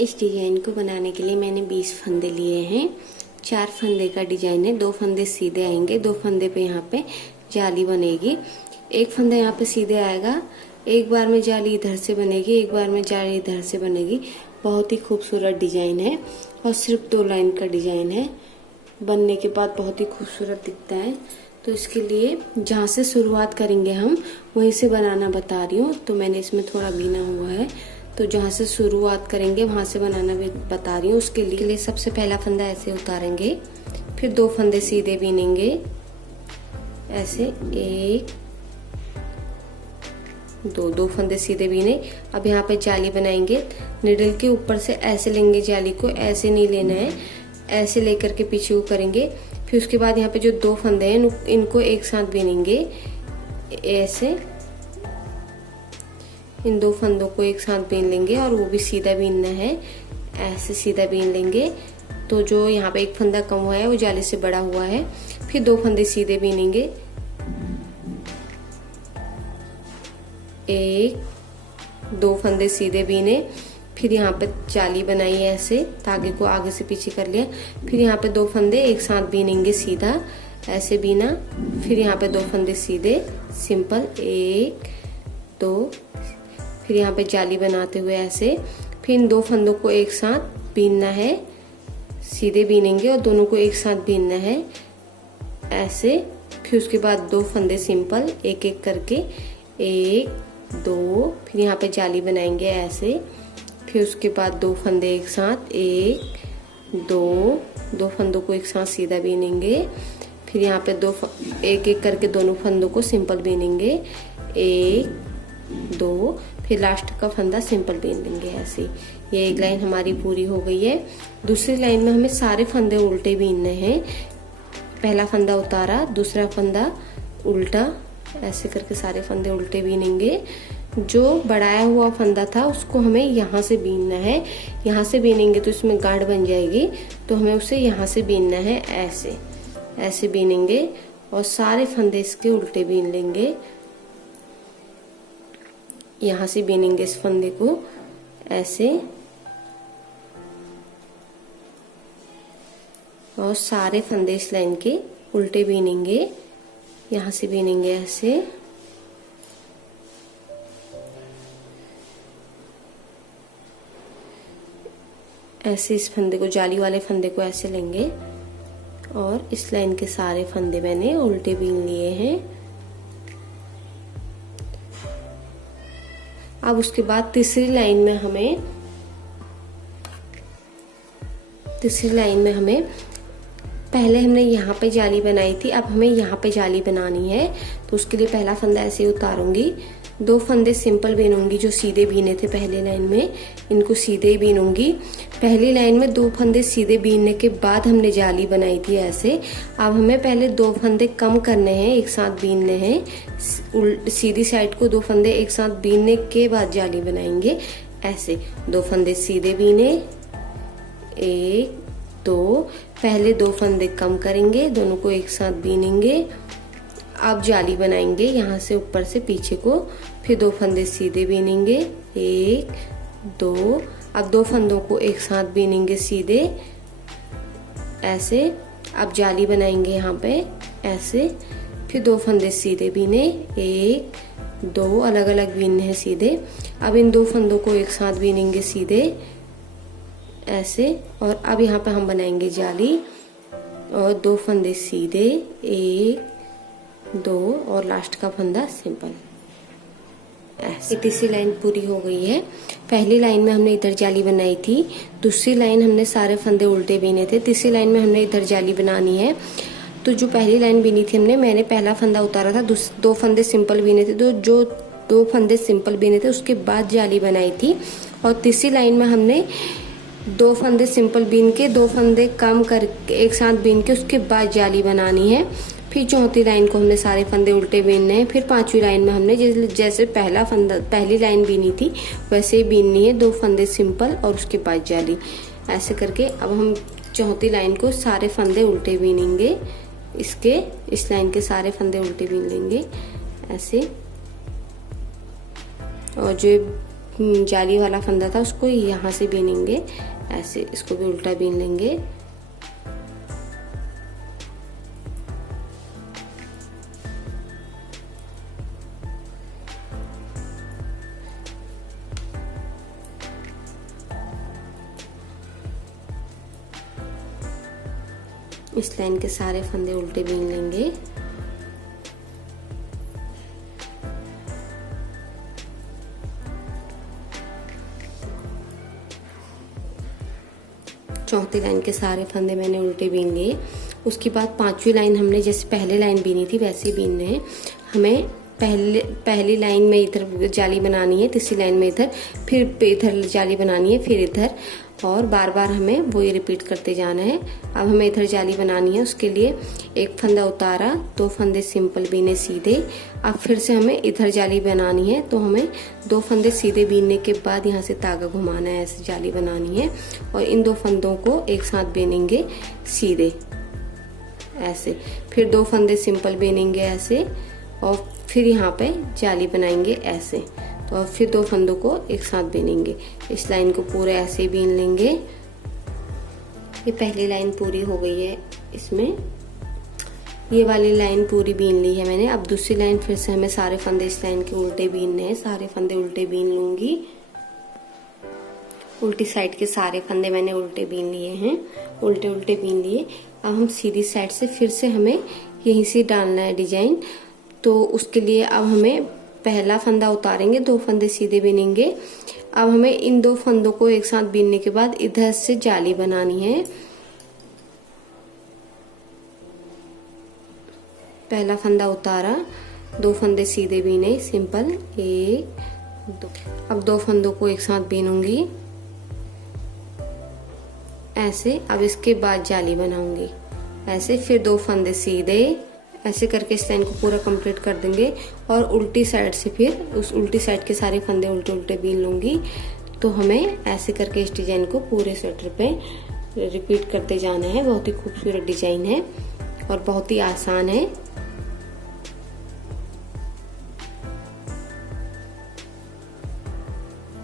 इस डिजाइन को बनाने के लिए मैंने 20 फंदे लिए हैं। 4 फंदे का डिजाइन है। 2 फंदे सीधे आएंगे, 2 फंदे पे यहाँ पे जाली बनेगी। एक फंदा यहाँ पे सीधे आएगा, एक बार में जाली इधर से बनेगी, एक बार में जाली इधर से बनेगी। बहुत ही खूबसूरत डिजाइन है और सिर्फ 2 लाइन का डिजाइन है। बनने के बाद बहुत ही खूबसूरत दिखता है। तो इसके लिए जहाँ से शुरुआत करेंगे हम वहीं से बनाना बता रही हूँ। तो मैंने इसमें थोड़ा बीना हुआ है, तो जहाँ से शुरुआत करेंगे वहां से बनाना भी बता रही हूँ। उसके लिए सबसे पहला फंदा ऐसे उतारेंगे, फिर 2 फंदे सीधे बीनेंगे ऐसे, 1 2 फंदे सीधे बीने। अब यहाँ पे जाली बनाएंगे। निडल के ऊपर से ऐसे लेंगे जाली को, ऐसे नहीं लेना है, ऐसे लेकर के पीछे को करेंगे। फिर उसके बाद यहाँ पे जो 2 फंदे हैं इनको एक साथ बीनेंगे ऐसे। इन 2 फंदों को एक साथ बीन लेंगे और वो भी सीधा बीनना है, ऐसे सीधा बीन लेंगे। तो जो यहाँ पे एक फंदा कम हुआ है वो जाली से बड़ा हुआ है। फिर 2 फंदे सीधे बीनेंगे, 1 2 फंदे सीधे बीने। फिर यहाँ पे जाली बनाई है ऐसे, धागे को आगे से पीछे कर लिया। फिर यहाँ पे 2 फंदे एक साथ बीनेंगे सीधा, ऐसे बीना। फिर यहाँ पे 2 फंदे सीधे सिंपल, 1 2। फिर यहाँ पे जाली बनाते हुए ऐसे। फिर इन 2 फंदों को एक साथ बीनना है, सीधे बीनेंगे और दोनों को एक साथ बीनना है ऐसे। फिर उसके बाद 2 फंदे सिंपल, एक एक करके, 1 2। फिर यहाँ पे जाली बनाएंगे ऐसे। फिर उसके बाद 2 फंदे एक साथ, 1 2 फंदों को एक साथ सीधा बीनेंगे। फिर यहाँ पे एक एक करके दोनों फंदों को सिंपल बीनेंगे, 1 2। फिर लास्ट का फंदा सिंपल बीन देंगे ऐसे। ये एक लाइन हमारी पूरी हो गई है। दूसरी लाइन में हमें सारे फंदे उल्टे बीनने हैं। पहला फंदा उतारा, दूसरा फंदा उल्टा, ऐसे करके सारे फंदे उल्टे बीनेंगे। जो बढ़ाया हुआ फंदा था उसको हमें यहाँ से बीनना है। यहाँ से बीनेंगे तो इसमें गांठ बन जाएगी, तो हमें उसे यहाँ से बीनना है ऐसे। ऐसे बीनेंगे और सारे फंदे इसके उल्टे बीन लेंगे। यहाँ से बीनेंगे इस फंदे को ऐसे और सारे फंदे इस लाइन के उल्टे बीनेंगे। यहाँ से बीनेंगे ऐसे, ऐसे इस फंदे को, जाली वाले फंदे को ऐसे लेंगे और इस लाइन के सारे फंदे मैंने उल्टे बीन लिए हैं। अब उसके बाद तीसरी लाइन में हमें पहले हमने यहाँ पे जाली बनाई थी, अब हमें यहाँ पे जाली बनानी है। तो उसके लिए पहला फंदा ऐसे उतारूंगी, 2 फंदे सिंपल बीनूंगी जो सीधे बीने थे पहले लाइन में, इनको सीधे ही बीनूंगी। पहली लाइन में 2 फंदे सीधे बीनने के बाद हमने जाली बनाई थी ऐसे। अब हमें पहले 2 फंदे कम करने हैं, एक साथ बीनने हैं। सीधी साइड को 2 फंदे एक साथ बीनने के बाद जाली बनाएंगे ऐसे। 2 फंदे सीधे बीने, 1 2। पहले 2 फंदे कम करेंगे, दोनों को एक साथ बीनेंगे। अब जाली बनाएंगे यहाँ से ऊपर से पीछे को। फिर 2 फंदे सीधे बीनेंगे, 1 2। अब 2 फंदों को एक साथ बीनेंगे सीधे ऐसे। अब जाली बनाएंगे यहाँ पे ऐसे। फिर 2 फंदे सीधे बीने, 1 2, अलग अलग बीनने हैं सीधे। अब इन 2 फंदों को एक साथ बीनेंगे सीधे ऐसे। और अब यहाँ पे हम बनाएंगे जाली और 2 फंदे सीधे, 1 2 और लास्ट का फंदा सिंपल ऐसे। तीसरी लाइन पूरी हो गई है। पहली लाइन में हमने इधर जाली बनाई थी, दूसरी लाइन हमने सारे फंदे उल्टे बीने थे, तीसरी लाइन में हमने इधर जाली बनानी है। तो जो पहली लाइन बीनी थी मैंने पहला फंदा उतारा था, 2 फंदे सिंपल बीने थे, तो जो 2 फंदे सिंपल बीने थे उसके बाद जाली बनाई थी। और तीसरी लाइन में हमने 2 फंदे सिंपल बीन के 2 फंदे कम करके एक साथ बीन के उसके बाद जाली बनानी है। फिर चौथी लाइन को हमने सारे फंदे उल्टे बीनने हैं। फिर 5वीं लाइन में हमने जैसे पहली लाइन बीनी थी वैसे ही बीननी है, 2 फंदे सिंपल और उसके बाद जाली, ऐसे करके। अब हम चौथी लाइन को सारे फंदे उल्टे बीनेंगे, इस लाइन के सारे फंदे उल्टे बीन लेंगे ऐसे। और जो जाली वाला फंदा था उसको यहाँ से बीनेंगे ऐसे, इसको भी उल्टा बीन लेंगे। इस लाइन के सारे फंदे उल्टे बीन लेंगे। चौथी लाइन के सारे फंदे मैंने उल्टे बीन लिए। उसके बाद पांचवी लाइन हमने जैसे पहले लाइन बीनी थी वैसे ही बीनने हैं। हमें पहली लाइन में इधर जाली बनानी है, तीसरी लाइन में इधर, फिर इधर जाली बनानी है, फिर इधर, और बार बार हमें वही रिपीट करते जाना है। अब हमें इधर जाली बनानी है, उसके लिए एक फंदा उतारा, 2 फंदे सिंपल बीने सीधे। अब फिर से हमें इधर जाली बनानी है, तो हमें 2 फंदे सीधे बीनने के बाद यहाँ से धागा घुमाना है, ऐसे जाली बनानी है और इन 2 फंदों को एक साथ बीनेंगे सीधे ऐसे। फिर 2 फंदे सिंपल बीनेंगे ऐसे और फिर यहाँ पे जाली बनाएंगे ऐसे। तो अब फिर 2 फंदों को एक साथ बीनेंगे। इस लाइन को पूरे ऐसे बीन लेंगे। ये पहली लाइन पूरी हो गई है, इसमें ये वाली लाइन पूरी बीन ली है मैंने। अब दूसरी लाइन फिर से हमें सारे फंदे इस लाइन के उल्टे बीनने हैं, सारे फंदे उल्टे बीन लूंगी। उल्टी साइड के सारे फंदे मैंने उल्टे बीन लिए हैं, उल्टे उल्टे बीन लिए। अब हम सीधी साइड से फिर से हमें यहीं से डालना है डिजाइन। तो उसके लिए अब हमें पहला फंदा उतारेंगे, 2 फंदे सीधे बीनेंगे। अब हमें इन 2 फंदों को एक साथ बीनने के बाद इधर से जाली बनानी है। पहला फंदा उतारा, 2 फंदे सीधे बीने सिंपल, 1 2। अब 2 फंदों को एक साथ बीनूंगी ऐसे। अब इसके बाद जाली बनाऊंगी ऐसे, फिर 2 फंदे सीधे ऐसे करके इस लाइन को पूरा कंप्लीट कर देंगे। और उल्टी साइड से फिर उस उल्टी साइड के सारे फंदे उल्टे उल्टे बीन लूंगी। तो हमें ऐसे करके इस डिजाइन को पूरे स्वेटर पे रिपीट करते जाना है। बहुत ही खूबसूरत डिजाइन है और बहुत ही आसान है।